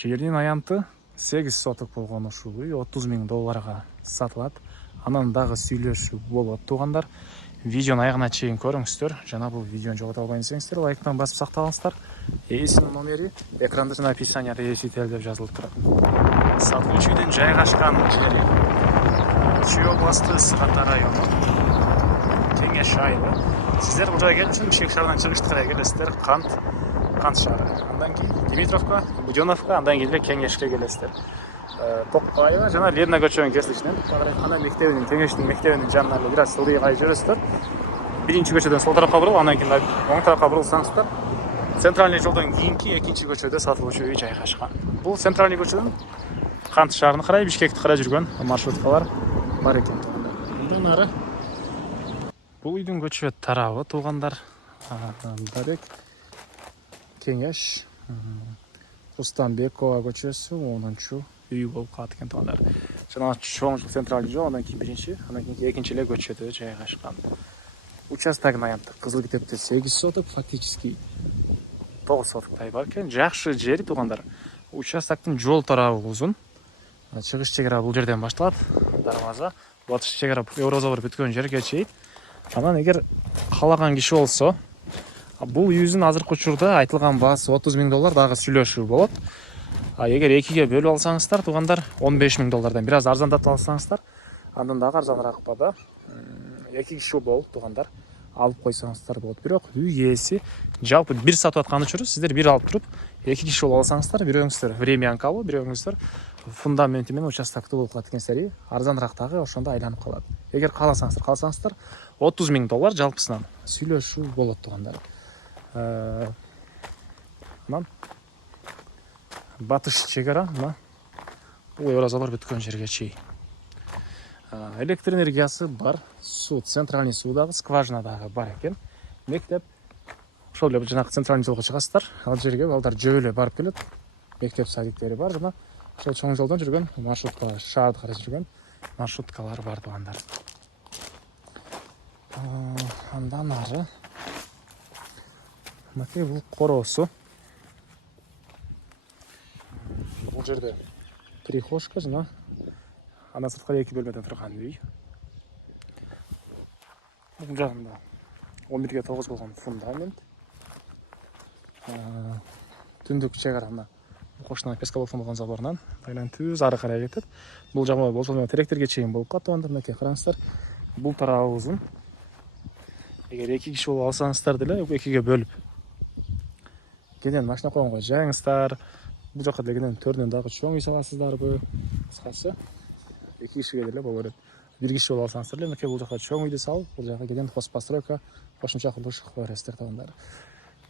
Жердин аянты 8 соток болгон ушул үй 30 000 долларга сатылат. Анан дагы сүйлөшүү болот туугандар. Видеону аягына чейин көрүңүздөр. Жана бул видеону жогото албайын десеңиздер, лайктан басып сакталыңыздар. Ээсинин номери экранда жана описанияда ээсител деп жазылып турат. Сатылуучу үйдүн жайгашкан жери Чүй областы Сыгата району, Кеңеш айылы. Сиздер бул жайга келип Бишкек шаарынан чыгыштык эле келесиздер. Кант шаары. Андан кийин Димитровка, Будённовка, андан кийин эле Кеңешке келесиздер. Токпаева жана Ленина көчөнүн кесилишинен квадратхана мектебинин, Кеңештин мектебинин жанына эле бир аз ылдыйга жүрөсүздөр. Биринчи көчөдөн сол тарапка бурулуп, андан кийин оң тарапка бурулсаңыздар, центральный жолдон кийинки экинчи көчөдө сатылуучу үй жайгашкан. Бул центральный көчөдөн Кант шаарына карай, Бишкекти карай жүргөн маршруткалар бар экен туугандар. Мындан ары бул үйдүн көчө тарабы туугандар. Дарек Кеңеш Рустамбекова көчөсү 10-чу үй болуп калат экен туугандар. Жана чоң центральный жол, андан кийин биринчи, андан кийин экинчи эле көчөдө жайгашкан. Участогун аянты кызыл китепте 8 соток, фактически 9 сотоктай бар экен. Жакшы жери туугандар. Участоктун жол тарабы узун. Чыгыш чегара бул жерден башталат. Дарбаза, батыш чегара Еврозобор бүткөн жерге чейин. Анан эгер каалаган киши болсо, бул үйүнүн азыркы учурда айтылган баасы 30 000 доллар, дагы сүйлөшүү болот. Эгер экиге бөлүп алсаңыздар туугандар, 15 000 доллардан бир аз арзандатып алсаңыздар, андан дагы арзаныраак баада 2 киши болуп туугандар алып койсоңуздар болот. Бирок үй ээси жалпы бир сатып аткан үчүн сиздер бир алып туруп 2 киши болуп алсаңыздар, бирөөңүздөр времянка алып, бирөөңүздөр фундаменти менен участокту болуп калат экенсиздер. Арзаныраак дагы ошондо айланып калат. Эгер кааласаңыздар 30 000 доллар жалпысынан сүйлөшүү болот туугандар. Анан батыш чегара мына бул Еврозобор бүткөн жерге чейин. Электр энергиясы бар, суу, центральный суу дагы, скважина дагы бар экен. Мектеп ошол эле жанагы центральный жолго чыгасыздар, ал жерге балдар жөө эле барып келет. Мектеп садиктери бар жана ошол чоң жолдон жүргөн маршруткалар, шаарды карай жүргөн маршруткалар бар туугандар. Андан ары мынакей бул короосу. Бул жерде прихожка жана андан сырткары 2 бөлмөдөн турган үй. Бул жагында 11-ге 9 болгон фундамент. Түндүк чегара кошуна пескалов болгон заборунан түз ары карай кетет. Бул жагы болсо теректерге чейин болуп калат туугандар. Мынакей караңыздар. Бул тарабы узун. Эгер 2 киши болуп алсаңыздар деле 2ге бөлүп кенен машина койгонго жайыңыздар. Бул жака дегенен төрүнөн дагы чоң үй саласыздарбы? Кыскасы 2 кишиге деле боло берет. 1 киши болуп алсаңыздар деле мынакей бул жака чоң үйдү салып, бул жака кенен хозпостройка кошумча курулуш кыла бересиздер туугандар.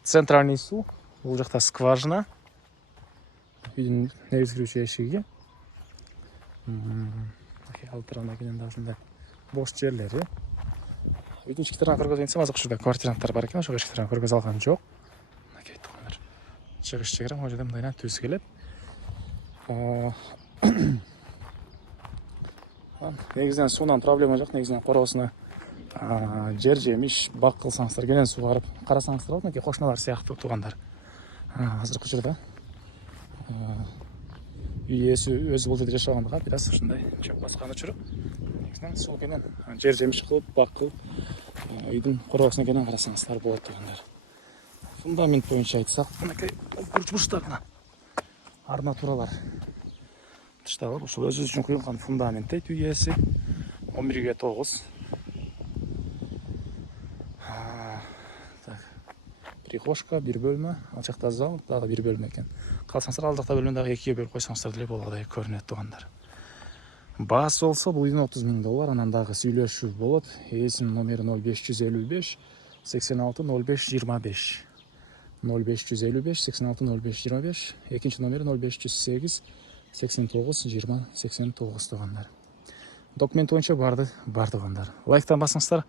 Центральный суу, бул жакта скважина. Үйдүн негизги эшиги. Ал тарабына кенен дагы ушундай бош жерлери. Үйдүн ички тарабына көргөзөйүн десем, азыр ушурда квартиранттар бар экен, ошол ички тарабына көргөзө алган жок. Мынакей туугандар. Чыгыш чегара могу жерден мындайынан түз келет. Негизинен суунан проблема жок, негизинен короосуна жер жемиш бак кылсаңыздар, кенен сугарып карасаңыздар болот. Мынакей кошуналар сыяктуу туугандар. Азыркы учурда үй ээси өзү бул жерде жашабагандыгы бир аз ушундай чөп баскан учур. Негизинен суу кенен жер жемиш кылып, бак кылып, үйдүн короосуна кенен карасаңыздар болот туугандар. Фундамент боюнча айтсак, мынакей бурчтарына арматуралар тышталып, ушул өзү үчүн куюлган фундамент дейт үй ээси. 11-ге 9. Прихожка, 1 бөлмө, ал жакта зал, дагы 1 бөлмө экен. Калсаңыздар ал жакта бөлмөнү дагы 2ге бөлүп койсоңуздар деле болодай көрүнөт туугандар. Баасы болсо бул үйдүн 30 000 доллар, анан дагы сүйлөшүү болот. Ээсинин номери 0555 86 05 25. 0555 86 05 25. Экинчи номери 0508 89 20 89 туугандар. Документ боюнча бар туугандар. Лайктан басыңыздар.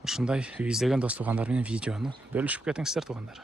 Ушундай үй издеген дос туугандар менен видеону бөлүшүп кетиңиздер туугандар.